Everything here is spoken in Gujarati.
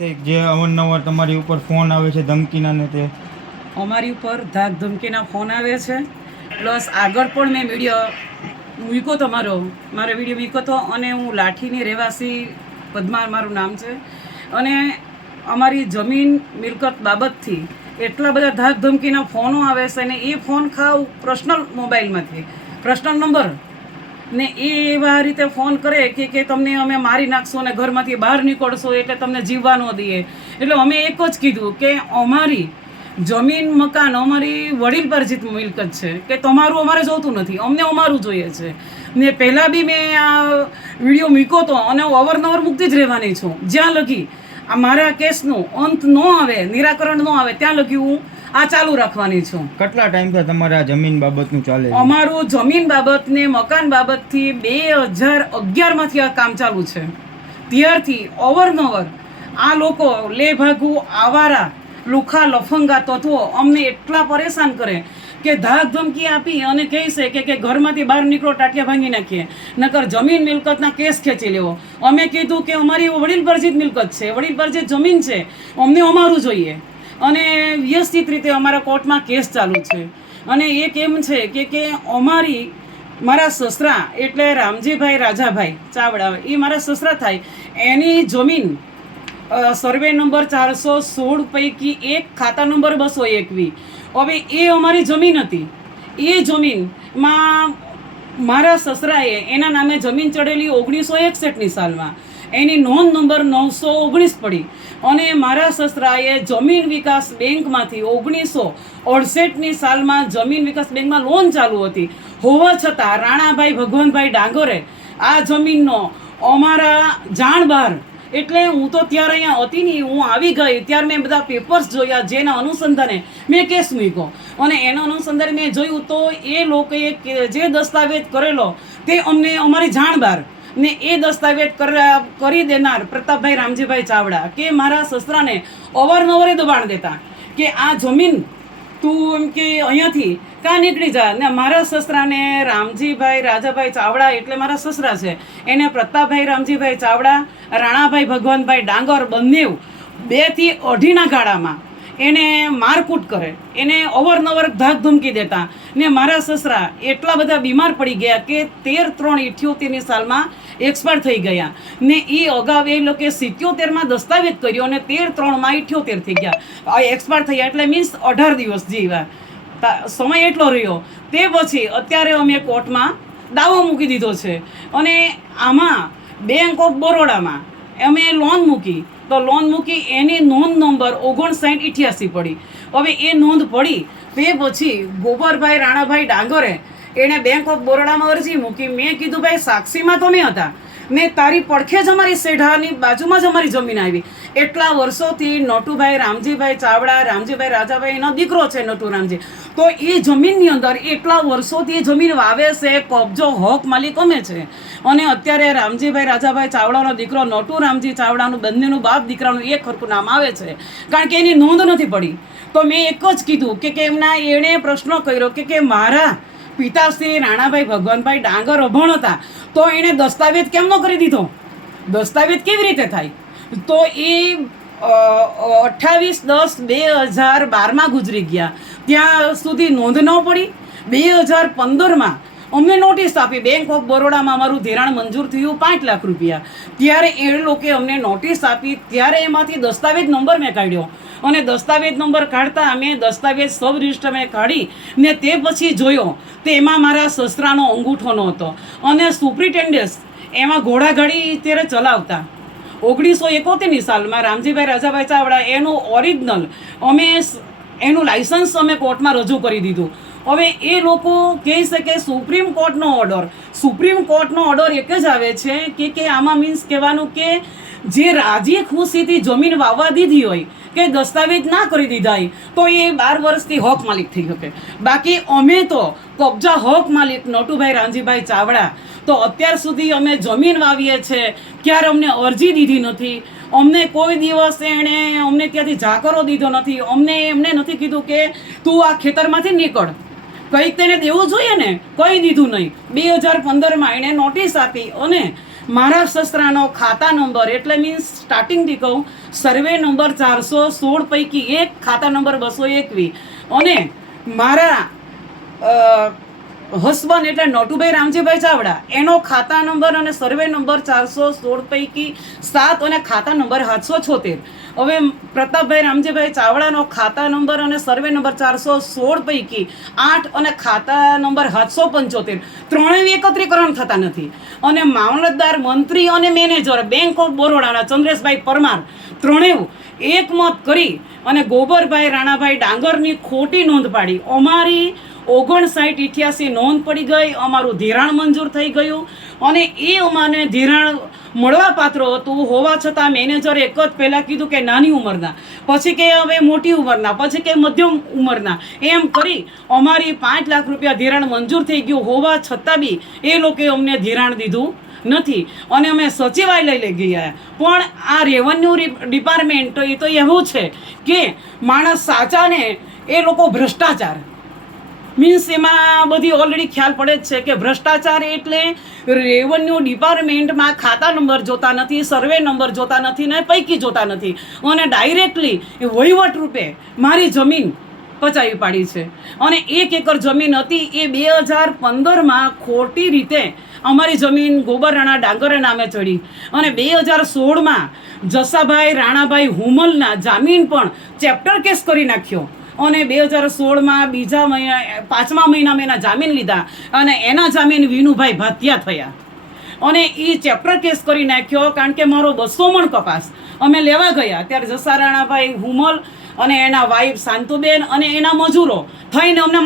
જે અવારનવાર તમારી ઉપર ફોન આવે છે ધમકીના ને તે અમારી ઉપર ધાક ધમકીના ફોન આવે છે. પ્લસ આગળ પણ મેં વિડીયો મૂક્યો તો મારો વિડીયો મૂક્યો હતો અને હું લાઠીની રહેવાસી પદ્મા મારું નામ છે અને અમારી જમીન મિલકત બાબતથી એટલા બધા ધાક ધમકીના ફોનો આવે છે અને એ ફોન ખાવ પર્સનલ મોબાઈલમાંથી પર્સનલ નંબર ને એ એવા રીતે ફોન કરે કે તમને અમે મારી નાખશો ને ઘરમાંથી બહાર નીકળશો એટલે તમને જીવવા ન દઈએ. એટલે અમે એક જ કીધું કે અમારી જમીન મકાન અમારી વડીલ પરજીત મિલકત છે કે તમારું અમારે જોતું નથી, અમને અમારું જોઈએ છે. ને પહેલાં બી મેં આ વિડીયો મૂક્યો હતો અને અવારનવાર મૂકતી જ રહેવાની છું. જ્યાં લગી આ મારા કેસનું અંત ન આવે, નિરાકરણ ન આવે ત્યાં લગી હું આ ચાલુ રાખવાની છું. કેટલા ટાઈમથી તમારે આ જમીન બાબતનું ચાલે છે? અમારું જમીન બાબત ને મકાન બાબતથી 2011માંથી આ કામ ચાલુ છે. ત્યારથી અવારનવાર આ લોકો લેભાગુ આવારા લુખા લફંગા તત્વો અમને એટલા પરેશાન કરે કે ધાક ધમકી આપી અને કહે છે કે ઘરમાંથી બહાર નીકળો ટાટિયા ભાંગી નાખીએ, નકર જમીન મિલકતના કેસ ખેંચી લેવો. અમે કીધું કે અમારી વડીલ પરજીત મિલકત છે, વડીલ પરજીત જમીન છે, અમને અમારું જોઈએ. અને વ્યવસ્થિત રીતે અમારા કોર્ટમાં કેસ ચાલુ છે. અને એ કેમ છે કે અમારી મારા સસરા એટલે રામજીભાઈ રાજાભાઈ ચાવડા, એ મારા સસરા થાય, એની જમીન સર્વે નંબર 416 પૈકી એક ખાતા નંબર 221. હવે એ અમારી જમીન હતી. એ જમીનમાં મારા સસરાએ એના નામે જમીન ચડેલી 1961ની સાલમાં, એની નોંધ નંબર 919 પડી અને મારા સસરાએ જમીન વિકાસ બેંકમાંથી 1968ની સાલમાં જમીન વિકાસ બેંકમાં લોન ચાલુ હતી. હોવા છતાં રાણાભાઈ ભગવાનભાઈ ડાંગરે આ જમીનનો અમારા જાણ બહાર, એટલે હું તો ત્યારે અહીંયા હતી નહીં, હું આવી ગઈ ત્યારે મેં બધા પેપર્સ જોયા જેના અનુસંધાને મેં કેસ મૂક્યો. અને એના અનુસંધાને મેં જોયું તો એ લોકોએ જે દસ્તાવેજ કરેલો તે અમને અમારી જાણ બહાર ને એ દસ્તાવેજ કરી દેનાર પ્રતાપભાઈ રામજીભાઈ ચાવડા કે મારા સસરાને અવારનવારે દબાણ દેતા કે આ જમીન તું એમ કે અહીંયાથી કાં નીકળી જા. ને મારા સસરાને રામજીભાઈ રાજાભાઈ ચાવડા એટલે મારા સસરા છે, એને પ્રતાપભાઈ રામજીભાઈ ચાવડા, રાણાભાઈ ભગવાનભાઈ ડાંગર બંને 2 થી 2.5 ગાળામાં એને મારકૂટ કરે, એને અવારનવાર ધાક ધમકી દેતા. ને મારા સસરા એટલા બધા બીમાર પડી ગયા કે 13/3/78ની સાલમાં એક્સપાયર થઈ ગયા. ને એ અગાઉ એ લોકો 77માં દસ્તાવેજ કર્યો અને 13/3/78 થઈ ગયા, એક્સપાયર થયા. એટલે મીન્સ 18 દિવસ જીવ્યા, સમય એટલો રહ્યો. તે પછી અત્યારે અમે કોર્ટમાં દાવો મૂકી દીધો છે. અને આમાં બેંક ઓફ બરોડામાં અમે લોન મૂકી તો એની નોંધ નંબર 5988 પડી. હવે એ નોંધ પડી તે પછી ગોબરભાઈ રાણાભાઈ ડાંગરે એણે બેંક ઓફ બરોડામાં અરજી મૂકી. મેં કીધું ભાઈ સાક્ષીમાં તો મેં હતા ને તારી પડખે જ અમારી સેઢાની બાજુમાં જ અમારી જમીન આવી. એટલા વર્ષોથી નટુભાઈ રામજીભાઈ ચાવડા, રામજીભાઈ રાજાભાઈ એનો દીકરો છે નટુ રામજી, તો એ જમીનની અંદર એટલા વર્ષોથી એ જમીન વાવે છે, કબજો હક માલિક અમે છે. અને અત્યારે રામજીભાઈ રાજાભાઈ ચાવડાનો દીકરો નટુ રામજી ચાવડાનું બંનેનું બાપ દીકરાનું એક સરખું નામ આવે છે, કારણ કે એની નોંધ નથી પડી. તો મેં એક જ કીધું કે એણે પ્રશ્ન કર્યો કે મારા પિતાશ્રી રાણાભાઈ ભગવાનભાઈ ડાંગર અભણ હતા તો એણે દસ્તાવેજ કેમ ન કરી દીધો? દસ્તાવેજ કેવી રીતે થાય? તો એ 28/10/2012માં ગુજરી ગયા, ત્યાં સુધી નોંધ ન પડી. 2015માં અમને નોટિસ આપી, બેંક ઓફ બરોડામાં અમારું ધિરાણ મંજૂર થયું 5 લાખ રૂપિયા. ત્યારે એ લોકોએ અમને નોટિસ આપી, ત્યારે એમાંથી દસ્તાવેજ નંબર મેં કાઢ્યો અને દસ્તાવેજ નંબર કાઢતા અમે દસ્તાવેજ સબ રજિસ્ટર મેં કાઢી ને તે પછી જોયો તો એમાં મારા સસરાનો અંગૂઠો નહોતો. અને સુપ્રિન્ટેન્ડન્સ એમાં ઘોડાગાડી ત્યારે ચલાવતા 1971ની સાલમાં રામજીભાઈ રાજાભાઈ ચાવડા એનું ઓરિજિનલ અમે એનું લાયસન્સ અમે કોર્ટમાં રજૂ કરી દીધું. હવે એ લોકો કહે છે કે સુપ્રીમ કોર્ટનો ઓર્ડર એક જ આવે છે કે આમાં મીન્સ કહેવાનું કે જે રાજી ખુશીથી જમીન વાવવા દીધી હોય કે દસ્તાવેજ ના કરી દીધા હોય તો એ 12 વર્ષથી હક માલિક થઈ શકે. બાકી અમે તો કબજા હક માલિક નટુભાઈ રામજીભાઈ ચાવડા, તો અત્યાર સુધી અમે જમીન વાવીએ છીએ, ક્યારે અમને અરજી દીધી નથી, અમને કોઈ દિવસ એણે અમને ત્યાંથી જાકરો દીધો નથી, એમને નથી કીધું કે તું આ ખેતરમાંથી નીકળ, કંઈક તેને દેવું જોઈએ ને, કંઈ દીધું નહીં. 2015માં એણે નોટિસ આપી અને મારા સસરાનો ખાતા નંબર એટલે મીન્સ સ્ટાર્ટિંગથી કહું, સર્વે નંબર 416 પૈકી એક ખાતા નંબર 221, અને મારા હસબન્ડ એટલે નોટુભાઈ રામજીભાઈ ચાવડા એનો ખાતા નંબર અને સર્વે નંબર 416 પૈકી 7 અને ખાતા નંબર 776. હવે પ્રતાપભાઈ રામજીભાઈ ચાવડાનો ખાતા નંબર અને સર્વે નંબર 416 પૈકી 8 અને ખાતા નંબર 775, ત્રણેય એકત્રીકરણ થતા નથી. અને મામલતદાર, મંત્રી અને manager bank of બરોડાના Chandreshbhai Parmar ત્રણેય એકમત કરી અને ગોબરભાઈ રાણાભાઈ ડાંગરની ખોટી નોંધ પાડી. અમારી 5988 નોંધ પડી ગઈ, અમારું ધિરાણ મંજૂર થઈ ગયું, અને એ અમાને ધિરાણ મળવા પાત્ર હતું. હોવા છતાં મેનેજરે એક જ પહેલાં કીધું કે નાની ઉંમરના, પછી કે હવે મોટી ઉંમરના, પછી કે મધ્યમ ઉંમરના, એમ કરી અમારી 5 લાખ રૂપિયા ધિરાણ મંજૂર થઈ ગયું. હોવા છતાં બી એ લોકોએ અમને ધિરાણ દીધું નથી, અને અમે સચિવાલય લઈ ગયા. પણ આ રેવન્યુ ડિપાર્ટમેન્ટ તો એ તો એવું છે કે માણસ સાચા ને એ લોકો ભ્રષ્ટાચાર, મીન્સ એમાં બધી ઓલરેડી ખ્યાલ પડે જ છે કે ભ્રષ્ટાચાર એટલે રેવન્યુ ડિપાર્ટમેન્ટમાં ખાતા નંબર જોતા નથી, સર્વે નંબર જોતા નથી ને પૈકી જોતા નથી, અને ડાયરેક્ટલી વહીવટ રૂપે મારી જમીન પચાવી પાડી છે. અને 1 એકર જમીન હતી એ 2015માં ખોટી રીતે અમારી જમીન ગોબર રાણા ડાંગરે નામે ચડી, અને 2016માં જસાભાઈ રાણાભાઈ હુમલના જામીન પણ ચેપ્ટર કેસ કરી નાખ્યો, અને 2016માં 5મા મહિનામાં એના જામીન લીધા, અને એના જામીન વિનુભાઈ ભાતિયા થયા, અને એ ચેપ્ટર કેસ કરી નાખ્યો. કારણ કે મારો 200 મણ કપાસ અમે લેવા ગયા ત્યારે જસા રાણાભાઈ હુમલ અને એના વાઈફ શાંતુબેન અને એના મજૂરો થઈને અમને